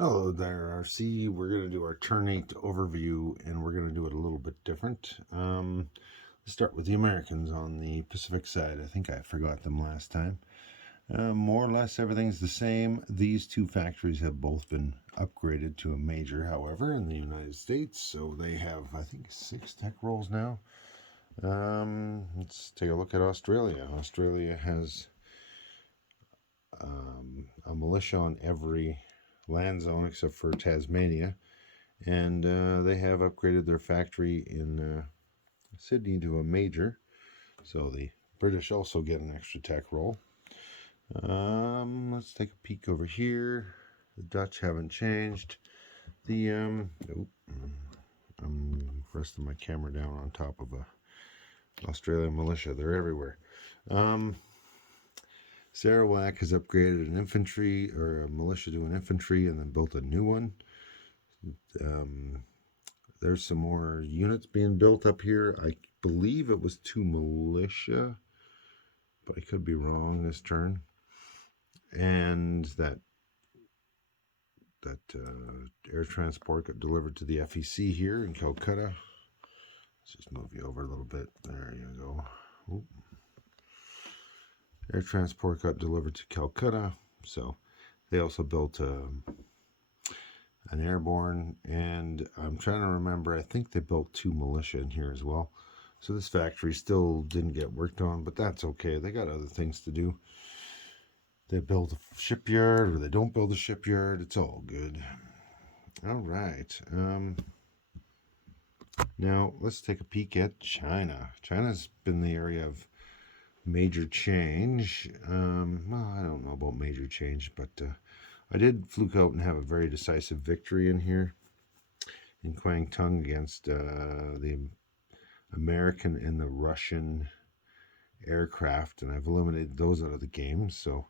Hello there, RC. We're going to do our Turn 8 overview, and we're going to do it a little bit different. Let's start with the Americans on the Pacific side. I think I forgot them last time. More or less everything's the same. These two factories have both been upgraded to a major, however, in the United States. So they have, I think, 6 tech rolls now. Let's take a look at Australia. Australia has a militia on every land zone except for Tasmania, and they have upgraded their factory in Sydney to a major, so the British also get an extra tech roll. Let's take a peek over here. The Dutch haven't changed. I'm resting my camera down on top of a Australian militia. They're everywhere. Sarawak has upgraded an infantry or a militia to an infantry and then built a new one. There's some more units being built up here. I believe it was 2 militia, but I could be wrong this turn. And that air transport got delivered to the FEC here in Calcutta. Let's just move you over a little bit. There you go. Oop. Air transport got delivered to Calcutta. So they also built an airborne, and I'm trying to remember, I think they built 2 militia in here as well. So this factory still didn't get worked on, but that's okay. They got other things to do. They build a shipyard or they don't build a shipyard. It's all good. All right. Now let's take a peek at China. China's been the area of major change. Well, I don't know about major change, but I did fluke out and have a very decisive victory in here in Kwangtung against the American and the Russian aircraft, and I've eliminated those out of the game, so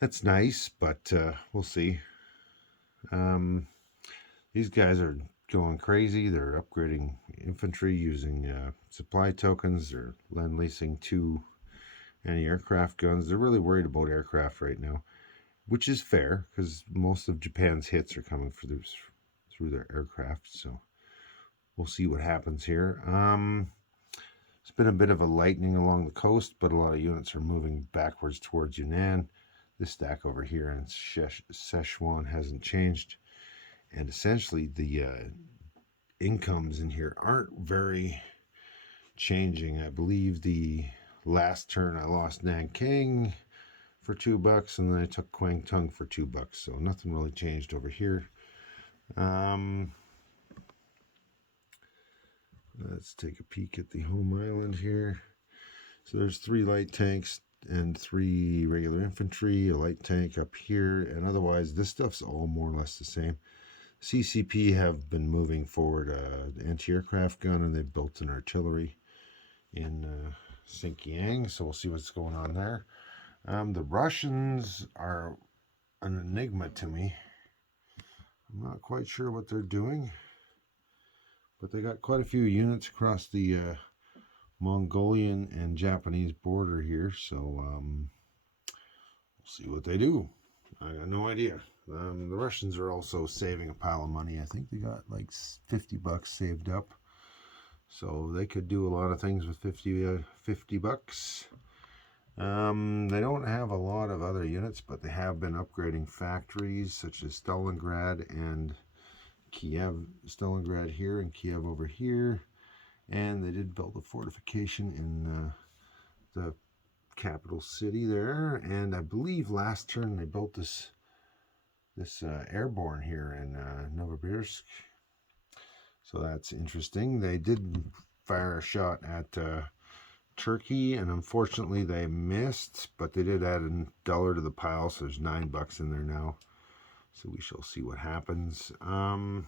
that's nice, but we'll see. These guys are going crazy. They're upgrading infantry using supply tokens. They're lend-leasing 2 anti-aircraft guns. They're really worried about aircraft right now, which is fair because most of Japan's hits are coming through their aircraft. So we'll see what happens here. It's been a bit of a lightning along the coast, but a lot of units are moving backwards towards Yunnan. This stack over here in Sichuan hasn't changed, and essentially the incomes in here aren't very changing. I believe the last turn I lost Nanking for $2, and then I took Kwangtung for $2, so nothing really changed over here. Let's take a peek at the home island here. So there's 3 light tanks and 3 regular infantry, a light tank up here, and otherwise this stuff's all more or less the same. CCP have been moving forward an anti-aircraft gun, and they've built an artillery in Xinjiang, so we'll see what's going on there. The Russians are an enigma to me. I'm not quite sure what they're doing, but they got quite a few units across the Mongolian and Japanese border here, so we'll see what they do. I got no idea. The Russians are also saving a pile of money. I think they got like $50 saved up, so they could do a lot of things with 50 bucks. They don't have a lot of other units, but they have been upgrading factories such as Stalingrad and Kiev. Stalingrad here and Kiev over here. And they did build a fortification in the capital city there. And I believe last turn they built this airborne here in Novosibirsk. So that's interesting. They did fire a shot at Turkey, and unfortunately they missed, but they did add $1 to the pile, so there's $9 in there now. So we shall see what happens. I'm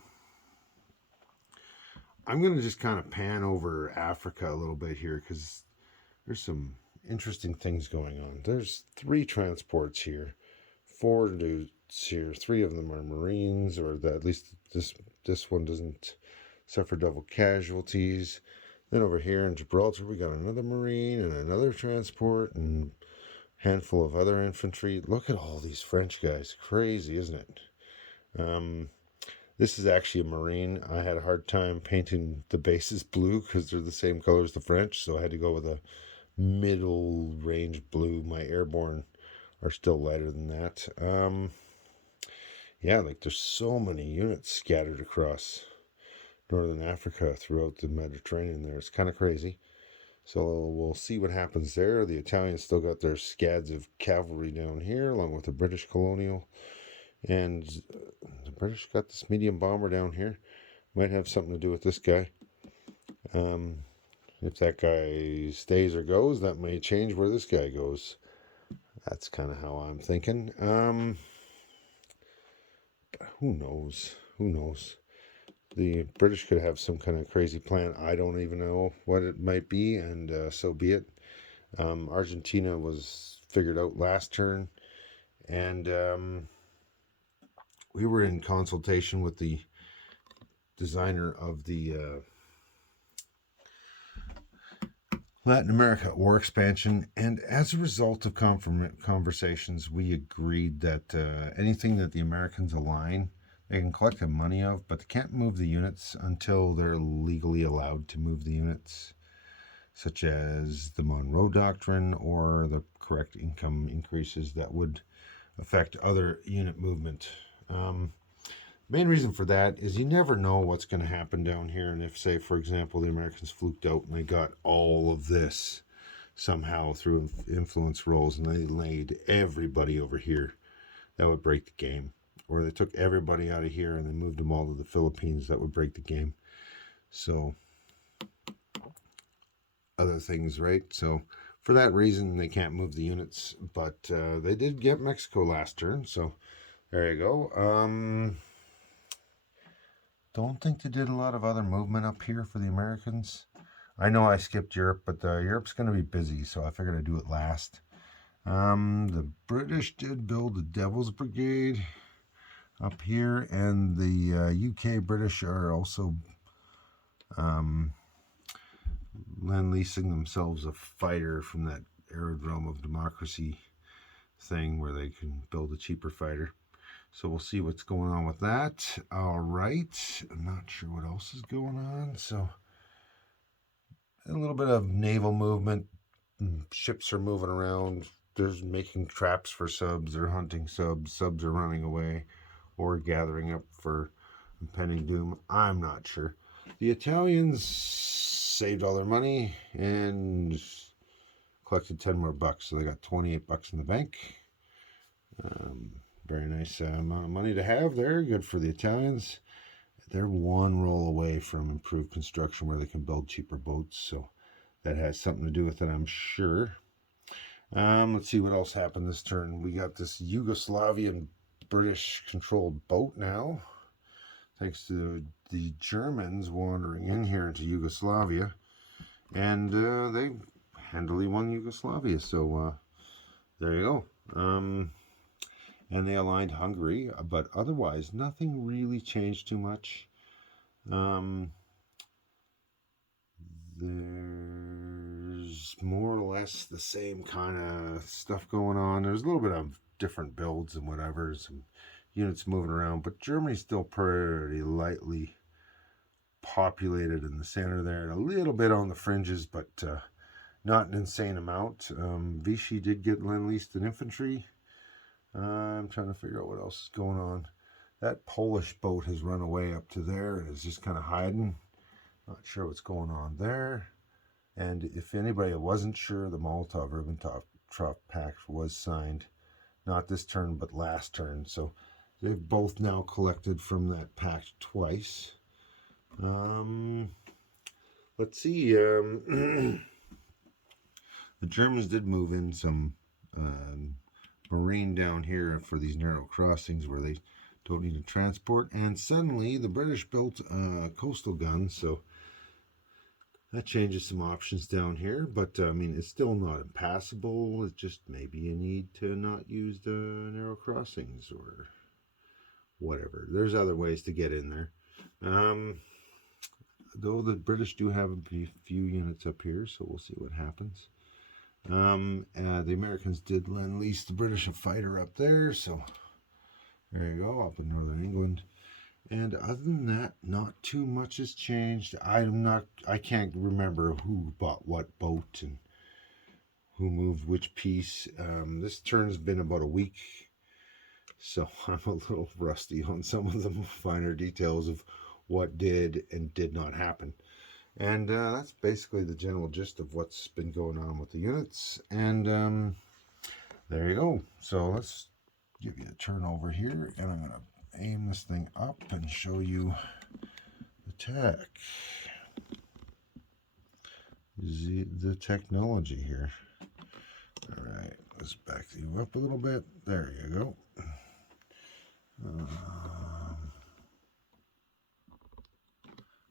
going to just kind of pan over Africa a little bit here because there's some interesting things going on. There's 3 transports here, 4 dudes here. 3 of them are Marines, or at least this one doesn't suffer double casualties. Then over here in Gibraltar, we got another Marine and another transport and a handful of other infantry. Look at all these French guys. Crazy, isn't it? This is actually a Marine. I had a hard time painting the bases blue because they're the same color as the French, so I had to go with a middle range blue. My airborne are still lighter than that. Yeah, like there's so many units scattered across northern Africa throughout the Mediterranean there. It's kind of crazy. So we'll see what happens there. The Italians still got their scads of cavalry down here, along with the British colonial. And the British got this medium bomber down here. Might have something to do with this guy. If that guy stays or goes, that may change where this guy goes. That's kind of how I'm thinking. Who knows? Who knows? The British could have some kind of crazy plan. I don't even know what it might be, and so be it. Argentina was figured out last turn, and we were in consultation with the designer of the Latin America war expansion, and as a result of conversations, we agreed that anything that the Americans align, they can collect the money of, but they can't move the units until they're legally allowed to move the units, such as the Monroe Doctrine or the correct income increases that would affect other unit movement. Main reason for that is you never know what's going to happen down here, and if, say, for example, the Americans fluked out and they got all of this somehow through influence rolls and they laid everybody over here, that would break the game. Or they took everybody out of here and they moved them all to the Philippines, that would break the game. So, other things, right? So, for that reason, they can't move the units, but they did get Mexico last turn, so there you go. Don't think they did a lot of other movement up here for the Americans. I know I skipped Europe, but Europe's going to be busy, so I figured I'd do it last. The British did build the Devil's Brigade up here, and the UK British are also lend-leasing themselves a fighter from that Aerodrome of Democracy thing where they can build a cheaper fighter. So we'll see what's going on with that. All right. I'm not sure what else is going on. So a little bit of naval movement. Ships are moving around. There's making traps for subs. They're hunting subs. Subs are running away or gathering up for impending doom. I'm not sure. The Italians saved all their money and collected 10 more bucks. So they got 28 bucks in the bank. Very nice amount of money to have there. Good for the Italians. They're one roll away from improved construction where they can build cheaper boats. So that has something to do with it, I'm sure. Let's see what else happened this turn. We got this Yugoslavian British-controlled boat now. Thanks to the Germans wandering in here into Yugoslavia. And they handily won Yugoslavia. So there you go. And they aligned Hungary, but otherwise nothing really changed too much. There's more or less the same kind of stuff going on. There's a little bit of different builds and whatever, some units moving around, but Germany's still pretty lightly populated in the center there, and a little bit on the fringes, but not an insane amount. Vichy did get lend-leased an infantry. I'm trying to figure out what else is going on. That Polish boat has run away up to there and is just kind of hiding. Not sure what's going on there. And if anybody wasn't sure, the Molotov-Ribbentrop Pact was signed. Not this turn, but last turn. So they've both now collected from that pact twice. Let's see. The Germans did move in some marine down here for these narrow crossings where they don't need to transport, and suddenly the British built a coastal gun, so that changes some options down here. But I mean, it's still not impassable. It's just maybe you need to not use the narrow crossings or whatever. There's other ways to get in there. Though the British do have a few units up here, so we'll see what happens. The Americans did lend-lease the British a fighter up there, so there you go, up in northern England. And other than that, not too much has changed. I can't remember who bought what boat and who moved which piece. This turn's been about a week, so I'm a little rusty on some of the finer details of what did and did not happen. And that's basically the general gist of what's been going on with the units. And there you go. So let's give you a turn over here, and I'm going to aim this thing up and show you the tech. The technology here. All right, let's back you up a little bit. There you go.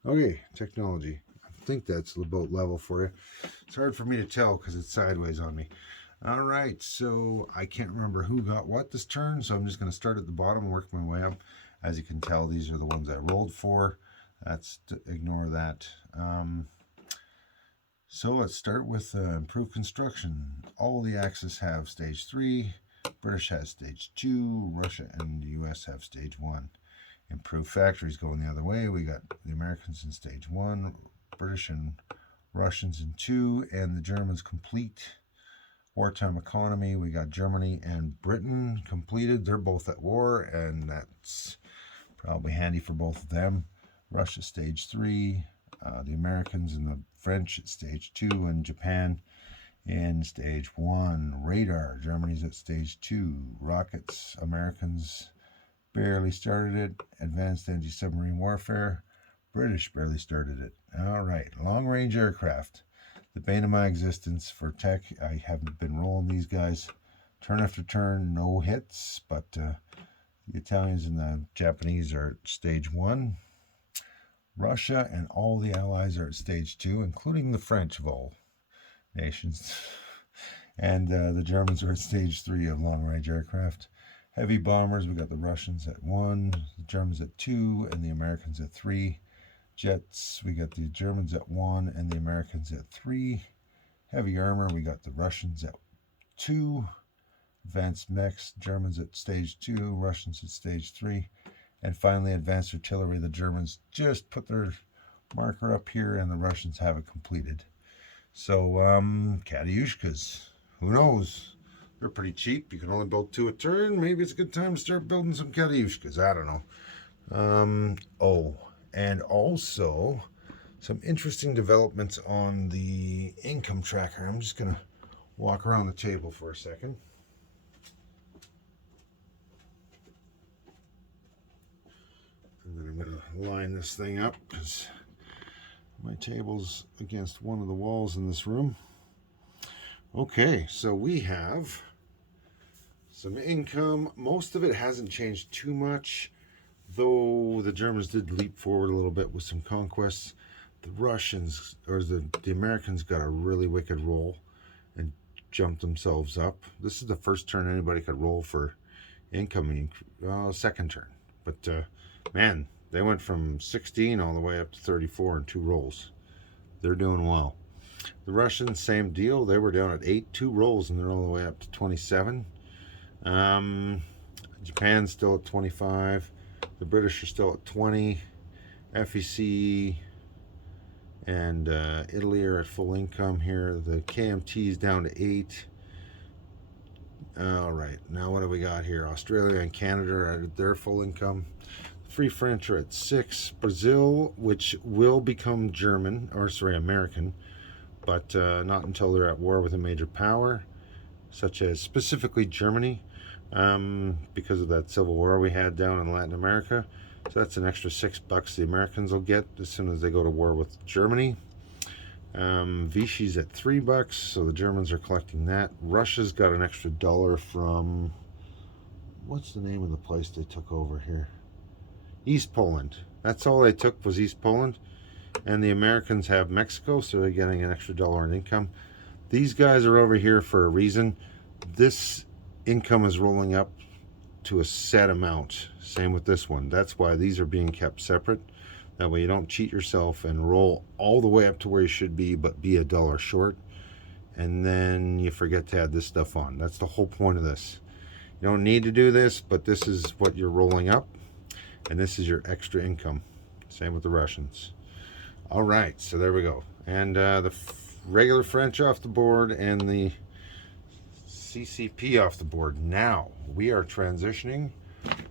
Okay, technology. I think that's about level for you. It's hard for me to tell because it's sideways on me. All right, so I can't remember who got what this turn, so I'm just going to start at the bottom and work my way up. As you can tell, these are the ones I rolled for. Ignore that. So let's start with improved construction. All the Axis have stage 3. British has stage 2. Russia and the US have stage 1. Improved factories going the other way. We got the Americans in stage 1, British and Russians in 2, and the Germans complete. Wartime economy, we got Germany and Britain completed. They're both at war, and that's probably handy for both of them. Russia stage 3, the Americans and the French at stage 2, and Japan in stage 1. Radar, Germany's at stage 2. Rockets, Americans barely started it. Advanced anti-submarine warfare, British barely started it. All right, long-range aircraft, the bane of my existence for tech. I haven't been rolling these guys turn after turn, no hits, but the Italians and the Japanese are at stage 1. Russia and all the allies are at stage 2, including the French of all nations. And the Germans are at stage 3 of long-range aircraft. Heavy bombers, we got the Russians at 1, the Germans at 2, and the Americans at 3. Jets, we got the Germans at 1 and the Americans at 3. Heavy armor, we got the Russians at 2. Advanced mechs, Germans at stage 2, Russians at stage 3. And finally, advanced artillery, the Germans just put their marker up here and the Russians have it completed. So, Katyushkas, who knows? They're pretty cheap. You can only build 2 a turn. Maybe it's a good time to start building some Katyushkas. I don't know. And also some interesting developments on the income tracker. I'm just going to walk around the table for a second. And then I'm going to line this thing up because my table's against one of the walls in this room. Okay, so we have some income. Most of it hasn't changed too much, though the Germans did leap forward a little bit with some conquests. The Russians, or the Americans, got a really wicked roll and jumped themselves up. This is the first turn anybody could roll for incoming, second turn. But man, they went from 16 all the way up to 34 in 2 rolls. They're doing well. The Russians, same deal. They were down at 8, 2 rolls, and they're all the way up to 27. Japan's still at 25. The British are still at 20. FEC and Italy are at full income here. The KMT is down to 8. All right, now what do we got here? Australia and Canada are at their full income. Free French are at 6. Brazil, which will become American, but not until they're at war with a major power, such as specifically Germany, because of that civil war we had down in Latin America. So that's an extra $6 the Americans will get as soon as they go to war with Germany. Vichy's at $3, so the Germans are collecting that. Russia's got an extra $1 from, what's the name of the place they took over here? East Poland. That's all they took was East Poland. And the Americans have Mexico, so they're getting an extra $1 in income. These guys are over here for a reason. This income is rolling up to a set amount. Same with this one. That's why these are being kept separate. That way you don't cheat yourself and roll all the way up to where you should be, but be $1 short. And then you forget to add this stuff on. That's the whole point of this. You don't need to do this, but this is what you're rolling up. And this is your extra income. Same with the Russians. All right, so there we go. And the regular French off the board and the CCP off the board. Now we are transitioning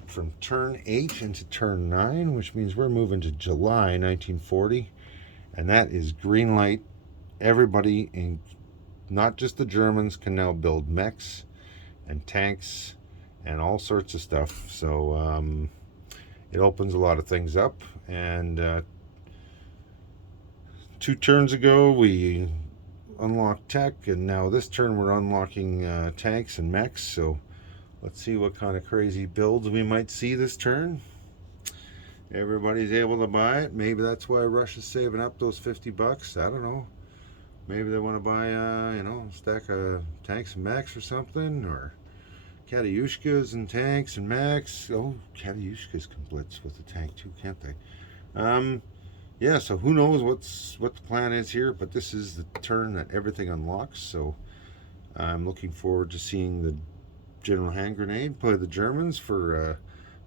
from turn 8 into turn 9, which means we're moving to July 1940. And that is green light. Everybody, not just the Germans, can now build mechs and tanks and all sorts of stuff. So it opens a lot of things up. And 2 turns ago we unlocked tech, and now this turn we're unlocking tanks and mechs. So let's see what kind of crazy builds we might see this turn. Everybody's able to buy it. Maybe that's why Russia's saving up those $50. I don't know. Maybe they want to buy a stack of tanks and mechs or something, or Katyushkas and tanks and mechs. Oh, Katyushkas can blitz with the tank too, can't they? Yeah, so who knows what the plan is here, but this is the turn that everything unlocks. So I'm looking forward to seeing the General Hand Grenade play the Germans for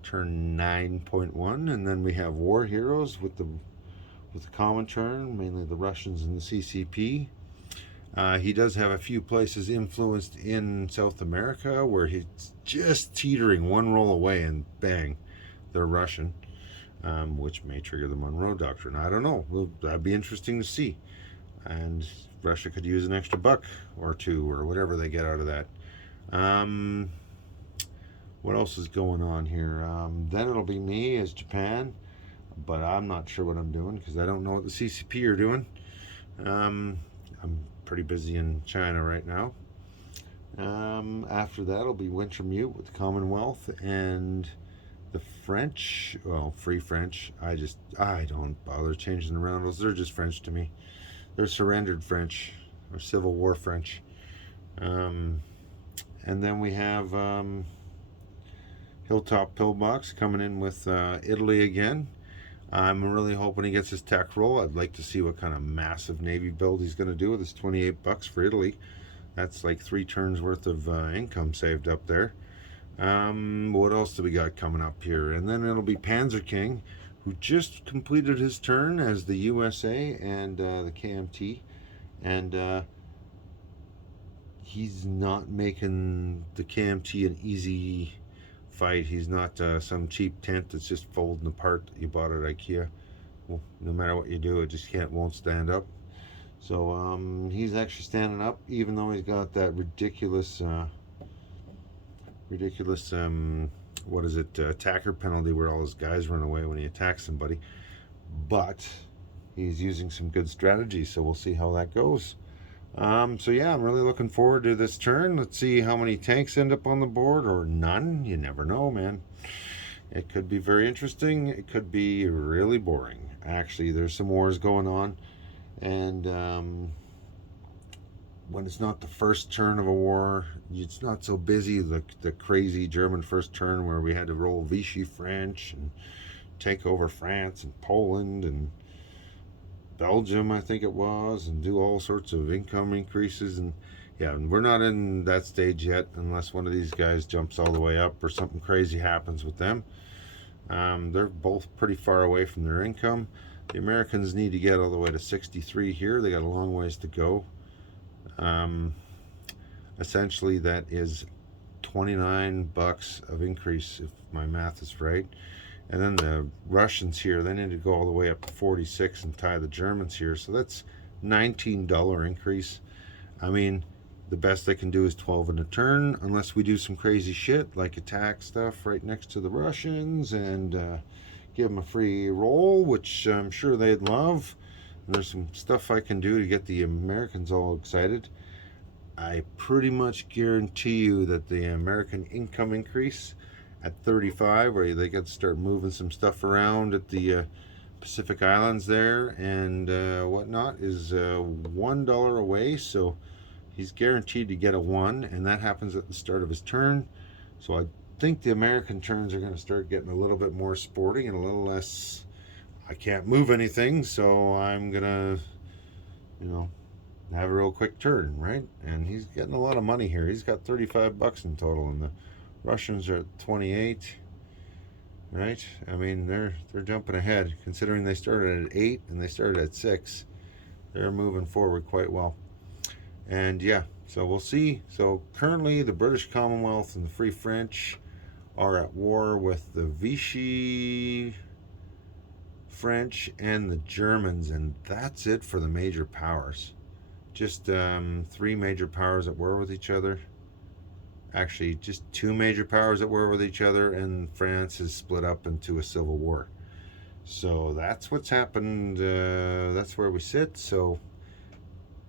turn 9.1, and then we have War Heroes with the Cominturn, mainly the Russians and the CCP. He does have a few places influenced in South America where he's just teetering one roll away, and bang, they're Russian. Which may trigger the Monroe Doctrine. I don't know. That'd be interesting to see. And Russia could use an extra $1 or $2 or whatever they get out of that. What else is going on here? Then it'll be me as Japan, but I'm not sure what I'm doing because I don't know what the CCP are doing. I'm pretty busy in China right now. After that, it'll be Winter Mute with the Commonwealth and the French, well, Free French. I don't bother changing around those. They're just French to me. They're surrendered French or Civil War French. And then we have Hilltop Pillbox coming in with Italy again. I'm really hoping he gets his tech roll. I'd like to see what kind of massive Navy build he's going to do with his $28 for Italy. That's like 3 turns worth of income saved up there. What else do we got coming up here? And then it'll be Panzer King, who just completed his turn as the USA and the KMT, and he's not making the KMT an easy fight. He's not some cheap tent that's just folding apart that you bought at IKEA. Well, no matter what you do, it just won't stand up. So he's actually standing up, even though he's got that ridiculous what is it, attacker penalty where all his guys run away when he attacks somebody. But he's using some good strategy, so we'll see how that goes. So yeah, I'm really looking forward to this turn. Let's see how many tanks end up on the board, or none. You never know, man. It could be very interesting. It could be really boring. Actually, there's some wars going on, and when it's not the first turn of a war, it's not so busy. The crazy German first turn where we had to roll Vichy French and take over France and Poland and Belgium, I think it was, and do all sorts of income increases. And yeah, we're not in that stage yet unless one of these guys jumps all the way up or something crazy happens with them. They're both pretty far away from their income. The Americans need to get all the way to 63 here. They got a long ways to go. Essentially that is $29 of increase if my math is right. And then the Russians here, they need to go all the way up to 46 and tie the Germans here, so that's $19 increase. I mean, the best they can do is 12 in a turn, unless we do some crazy shit like attack stuff right next to the Russians and give them a free roll, which I'm sure they'd love. And there's some stuff I can do to get the Americans all excited. I pretty much guarantee you that the American income increase at 35, where they got to start moving some stuff around at the Pacific Islands there and whatnot, is $1 away. So he's guaranteed to get a 1, and that happens at the start of his turn. So I think the American turns are going to start getting a little bit more sporting and a little less, I can't move anything, so I'm gonna, have a real quick turn, right? And he's getting a lot of money here. He's got $35 in total, and the Russians are at 28. right? I mean, they're jumping ahead considering they started at 8 and they started at 6. They're moving forward quite well. And yeah, so we'll see. So currently, the British Commonwealth and the Free French are at war with the Vichy French and the Germans, and that's it for the major powers. Just 3 major powers at war with each other. Actually, just 2 major powers at war with each other, and France is split up into a civil war. So that's what's happened. That's where we sit. So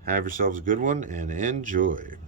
have yourselves a good one and enjoy.